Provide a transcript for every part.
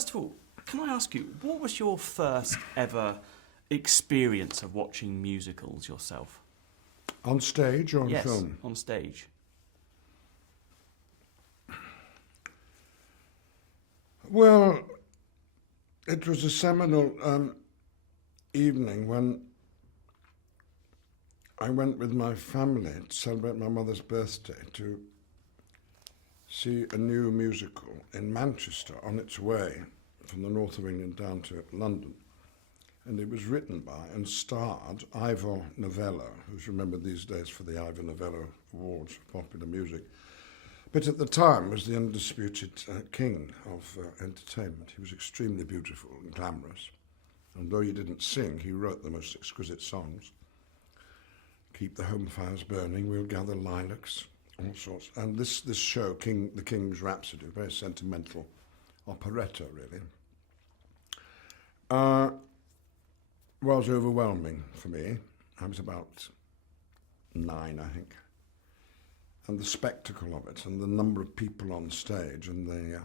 First of all, can I ask you, what was your first ever experience of watching musicals yourself? On stage or on film? Yes, on stage. Well, it was a seminal evening when I went with my family to celebrate my mother's birthday to see a new musical in Manchester on its way from the north of England down to London. And it was written by and starred Ivor Novello, who's remembered these days for the Ivor Novello Awards for Popular Music, but at the time was the undisputed king of entertainment. He was extremely beautiful and glamorous. And though he didn't sing, he wrote the most exquisite songs. Keep the home fires burning, we'll gather lilacs, all sorts. And this show, The King's Rhapsody, a very sentimental operetta, really, was overwhelming for me. I was about 9, I think. And the spectacle of it, and the number of people on stage, and the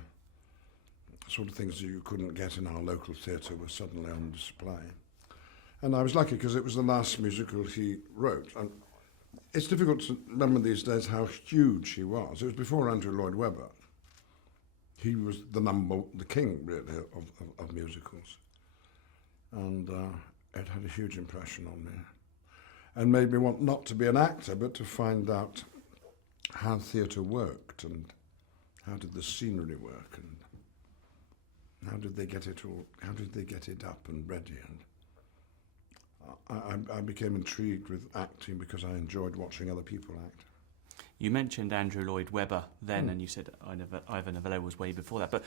sort of things that you couldn't get in our local theatre were suddenly on display. And I was lucky because it was the last musical he wrote. And it's difficult to remember these days how huge he was. It was before Andrew Lloyd Webber. He was the king, really, of musicals. And it had a huge impression on me. And made me want not to be an actor, but to find out how theatre worked and how did the scenery work and how did they get it up and ready. And I became intrigued with acting because I enjoyed watching other people act. You mentioned Andrew Lloyd Webber then, and you said Ivor Novello was way before that. But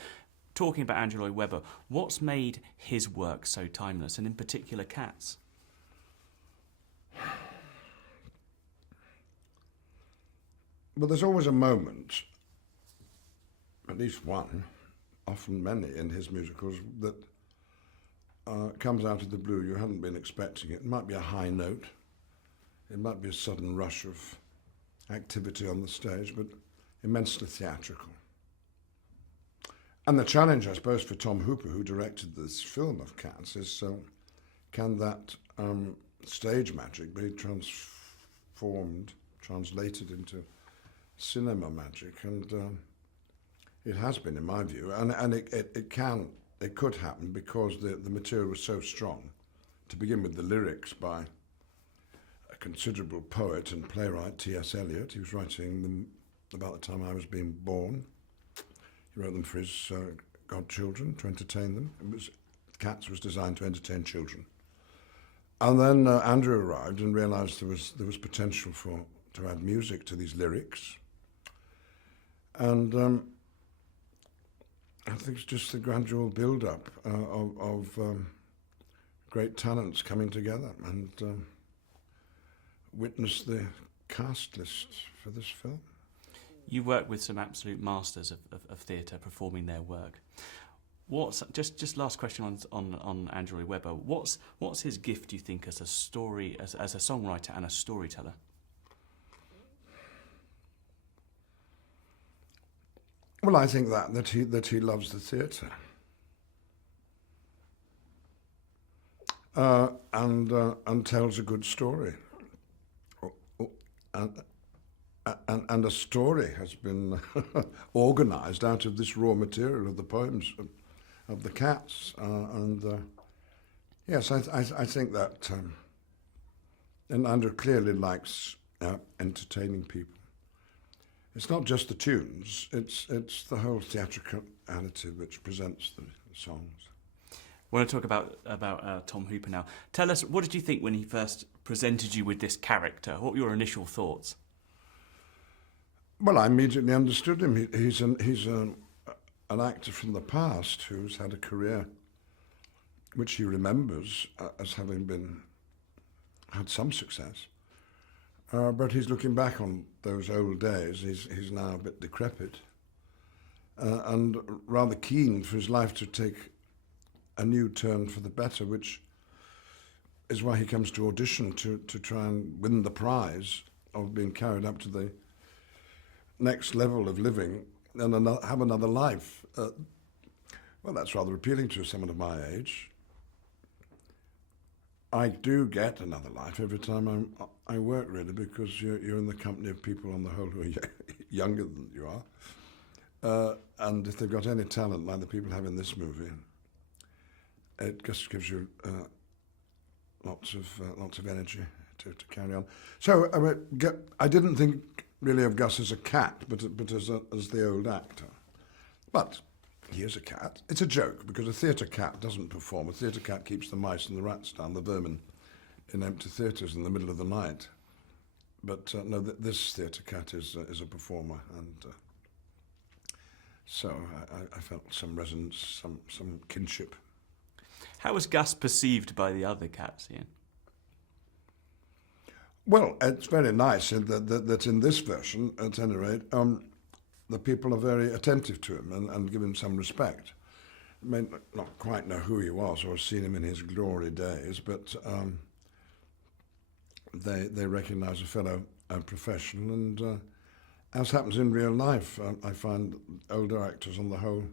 talking about Andrew Lloyd Webber, what's made his work so timeless, and in particular Cats? Well, there's always a moment, at least one, often many in his musicals, that comes out of the blue. You haven't been expecting it. It might be a high note. It might be a sudden rush of activity on the stage, but immensely theatrical. And the challenge, I suppose, for Tom Hooper, who directed this film of Cats, is can that stage magic be translated into cinema magic? And it has been, in my view, and it could happen because the material was so strong. To begin with, the lyrics by a considerable poet and playwright, T.S. Eliot. He was writing them about the time I was being born. He wrote them for his godchildren to entertain them. Cats was designed to entertain children. And then Andrew arrived and realised there was potential to add music to these lyrics. And I think it's just the gradual build-up of great talents coming together, and witness the cast list for this film. You work with some absolute masters of theatre performing their work. What's just last question on Andrew Lloyd Webber? What's his gift, do you think, as a songwriter and a storyteller? Well, I think that he loves the theatre, and tells a good story, and a story has been organised out of this raw material of the poems of the Cats, yes, I think that, and Andrew clearly likes entertaining people. It's not just the tunes, it's the whole theatricality which presents the songs. I want to talk about Tom Hooper now. Tell us, what did you think when he first presented you with this character? What were your initial thoughts? Well, I immediately understood him. He's an actor from the past who's had a career which he remembers as having had some success. But he's looking back on those old days. He's now a bit decrepit, and rather keen for his life to take a new turn for the better, which is why he comes to audition to try and win the prize of being carried up to the next level of living and have another life. Well, that's rather appealing to someone of my age. I do get another life every time I work, really, because you're in the company of people on the whole who are younger than you are. And if they've got any talent like the people have in this movie, it just gives you lots of energy to carry on. So I didn't think really of Gus as a cat, but as the old actor. But he is a cat. It's a joke, because a theatre cat doesn't perform. A theatre cat keeps the mice and the rats down, the vermin, in empty theatres in the middle of the night. But no, this theatre cat is a performer, and so I felt some resonance, some kinship. How was Gus perceived by the other cats, Ian? Well, it's very nice that in this version, at any rate, the people are very attentive to him and give him some respect. May not quite know who he was or seen him in his glory days, but they recognise a fellow professional, and as happens in real life, I find older actors on the whole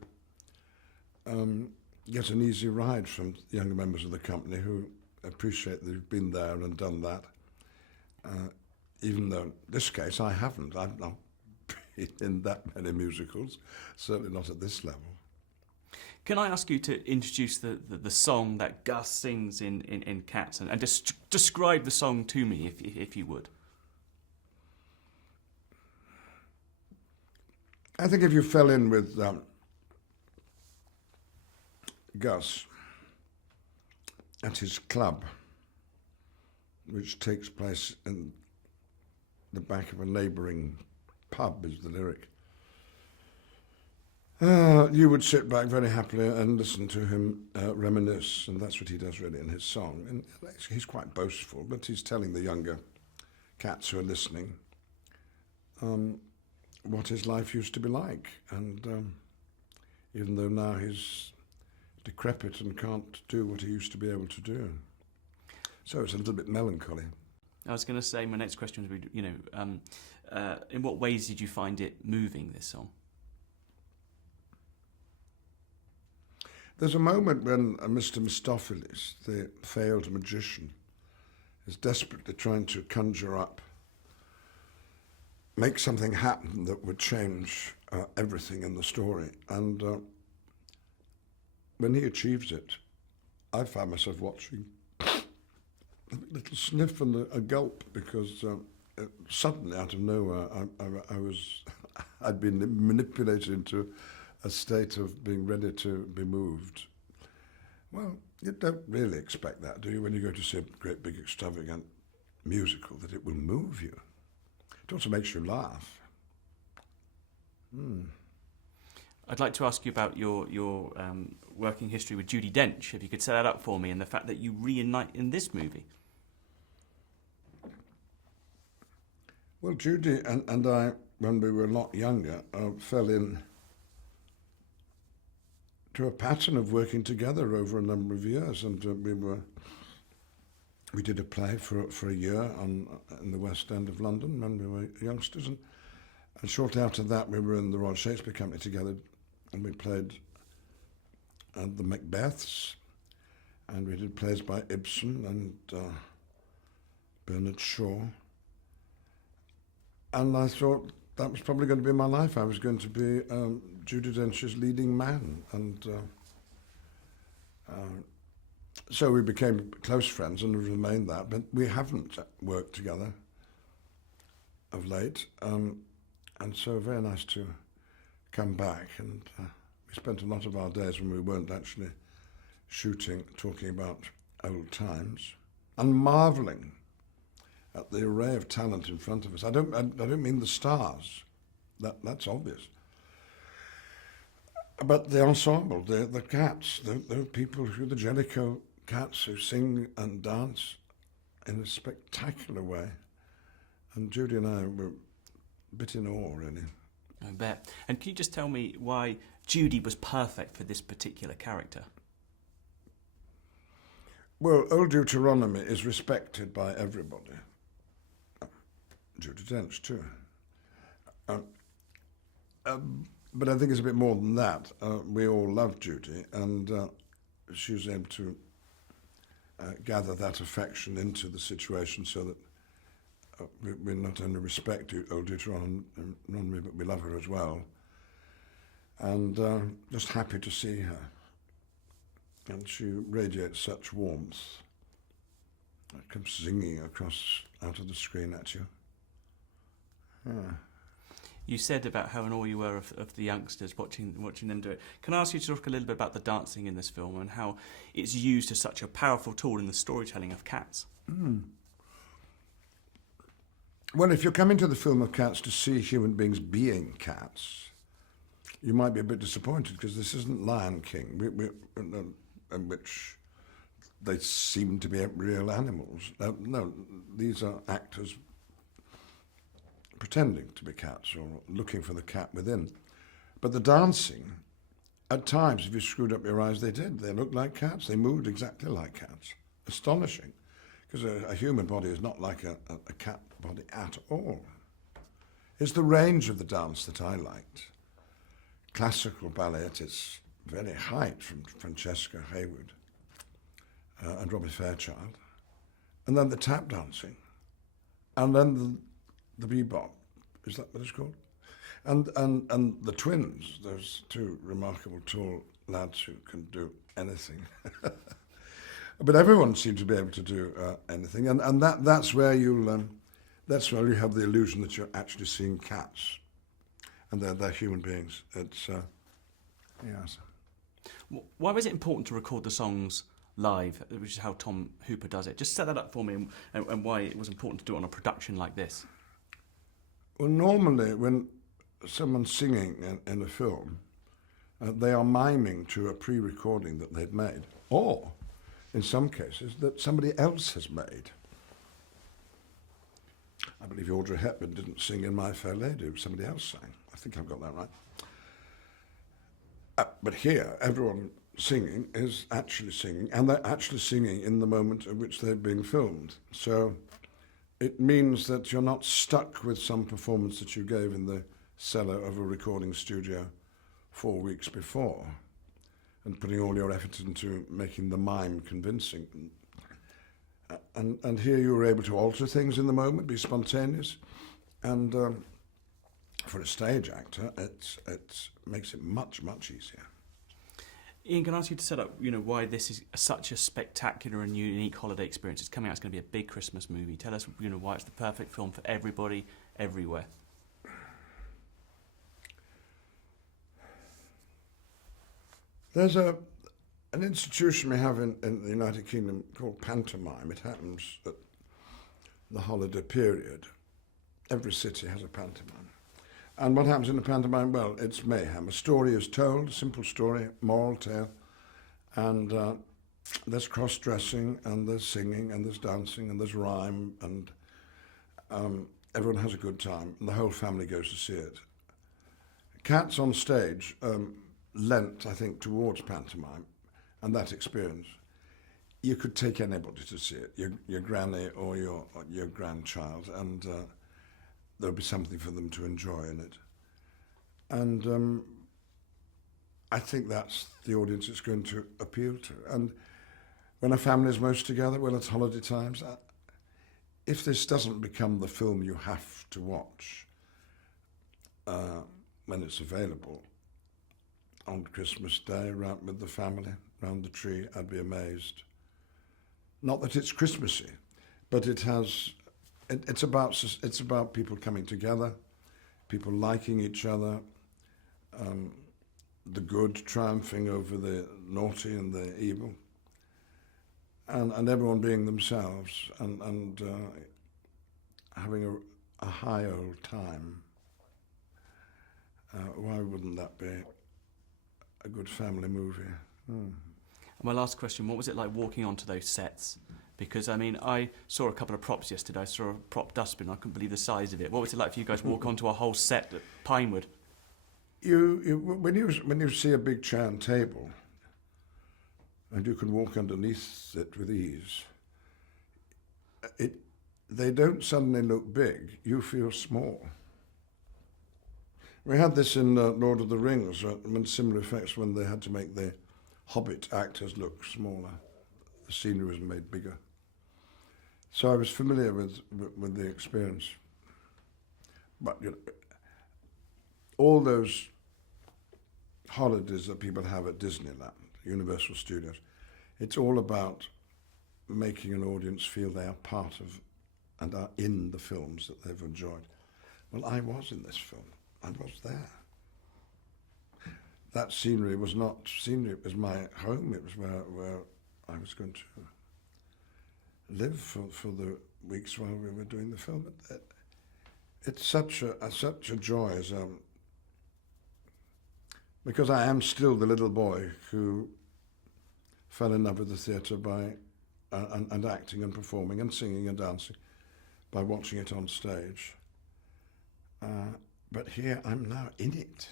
get an easy ride from younger members of the company who appreciate that they've been there and done that. Even though in this case I haven't. I've not been in that many musicals, certainly not at this level. Can I ask you to introduce the song that Gus sings in Cats, and just describe the song to me, if you would? I think if you fell in with Gus at his club, which takes place in the back of a neighbouring pub, is the lyric, you would sit back very happily and listen to him reminisce, and that's what he does really in his song. And he's quite boastful, but he's telling the younger cats who are listening what his life used to be like. And even though now he's decrepit and can't do what he used to be able to do. So it's a little bit melancholy. I was going to say, my next question would be, in what ways did you find it moving, this song? There's a moment when Mr. Mistopheles, the failed magician, is desperately trying to conjure up, make something happen that would change everything in the story. And when he achieves it, I find myself watching a little sniff and a gulp, because suddenly, out of nowhere, I'd been manipulated into a state of being ready to be moved. Well, you don't really expect that, do you, when you go to see a great big extravagant musical, that it will move you. It also makes you laugh. I'd like to ask you about your working history with Judi Dench, if you could set that up for me, and the fact that you reunite in this movie. Well, Judi and I, when we were a lot younger, fell in to a pattern of working together over a number of years, and we did a play for a year in the West End of London when we were youngsters, and shortly after that we were in the Royal Shakespeare Company together, and we played the Macbeths, and we did plays by Ibsen and Bernard Shaw. And I thought that was probably going to be my life. I was going to be Judi Dench's leading man. And so we became close friends and remained that. But we haven't worked together of late. And so very nice to come back. And we spent a lot of our days when we weren't actually shooting, talking about old times and marvelling at the array of talent in front of us. I don't mean the stars. That's obvious. But the ensemble, the cats, the people the Jellicoe cats who sing and dance in a spectacular way. And Judi and I were a bit in awe, really. I bet. And can you just tell me why Judi was perfect for this particular character? Well, old Deuteronomy is respected by everybody. Judi Dench too. But I think it's a bit more than that. We all love Judi, and she was able to gather that affection into the situation so that we not only respect old Deuteronomy, but we love her as well. And just happy to see her. And she radiates such warmth. It comes singing across out of the screen at you. Yeah. You said about how in awe you were of the youngsters watching them do it. Can I ask you to talk a little bit about the dancing in this film and how it's used as such a powerful tool in the storytelling of Cats? Well, if you're coming to the film of Cats to see human beings being cats, you might be a bit disappointed because this isn't Lion King, in which they seem to be real animals. No, these are actors pretending to be cats or looking for the cat within. But the dancing, at times, if you screwed up your eyes, they did. They looked like cats. They moved exactly like cats. Astonishing, because a human body is not like a cat body at all. It's the range of the dance that I liked. Classical ballet at its very height from Francesca Hayward and Robbie Fairchild. And then the tap dancing. And then the bebop, is that what it's called? And the twins, those two remarkable tall lads who can do anything. But everyone seems to be able to do anything, and that's where you have the illusion that you're actually seeing cats, and they're human beings. It's yes. Why was it important to record the songs live, which is how Tom Hooper does it? Just set that up for me, and why it was important to do it on a production like this. Well, normally when someone's singing in a film, they are miming to a pre-recording that they've made, or, in some cases, that somebody else has made. I believe Audrey Hepburn didn't sing in My Fair Lady, somebody else sang. I think I've got that right. But here, everyone singing is actually singing, and they're actually singing in the moment at which they're being filmed. So it means that you're not stuck with some performance that you gave in the cellar of a recording studio 4 weeks before and putting all your effort into making the mime convincing. And here you were able to alter things in the moment, be spontaneous, and for a stage actor, it makes it much, much easier. Ian, can I ask you to set up, why this is such a spectacular and unique holiday experience? It's coming out, it's going to be a big Christmas movie. Tell us, why it's the perfect film for everybody, everywhere. There's an institution we have in the United Kingdom called pantomime. It happens at the holiday period. Every city has a pantomime. And what happens in a pantomime? Well, it's mayhem. A story is told, a simple story, moral tale, and there's cross-dressing, and there's singing, and there's dancing, and there's rhyme, and everyone has a good time, and the whole family goes to see it. Cats on stage lent, I think, towards pantomime, and that experience. You could take anybody to see it, your granny or your grandchild, and there'll be something for them to enjoy in it. And I think that's the audience it's going to appeal to. And when a family is most together, well, it's holiday times. If this doesn't become the film you have to watch when it's available on Christmas Day, around with the family, around the tree, I'd be amazed. Not that it's Christmassy, but it has... It's about people coming together, people liking each other, the good triumphing over the naughty and the evil, and everyone being themselves and having a high old time. Why wouldn't that be a good family movie? My last question, what was it like walking onto those sets? Because, I saw a couple of props yesterday. I saw a prop dustbin. I couldn't believe the size of it. What was it like for you guys to walk onto a whole set at Pinewood? When you see a big chair and table, and you can walk underneath it with ease, they don't suddenly look big. You feel small. We had this in Lord of the Rings, similar effects when they had to make the Hobbit actors look smaller. The scenery was made bigger. So I was familiar with the experience. But you know, all those holidays that people have at Disneyland, Universal Studios, it's all about making an audience feel they are part of and are in the films that they've enjoyed. Well, I was in this film. I was there. That scenery was not scenery, it was my home. It was where I was going to live for the weeks while we were doing the film. It's such a joy as because I am still the little boy who fell in love with the theatre by and acting and performing and singing and dancing by watching it on stage. But here I'm now in it.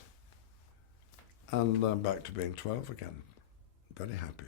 And I'm back to being 12 again. Very happy.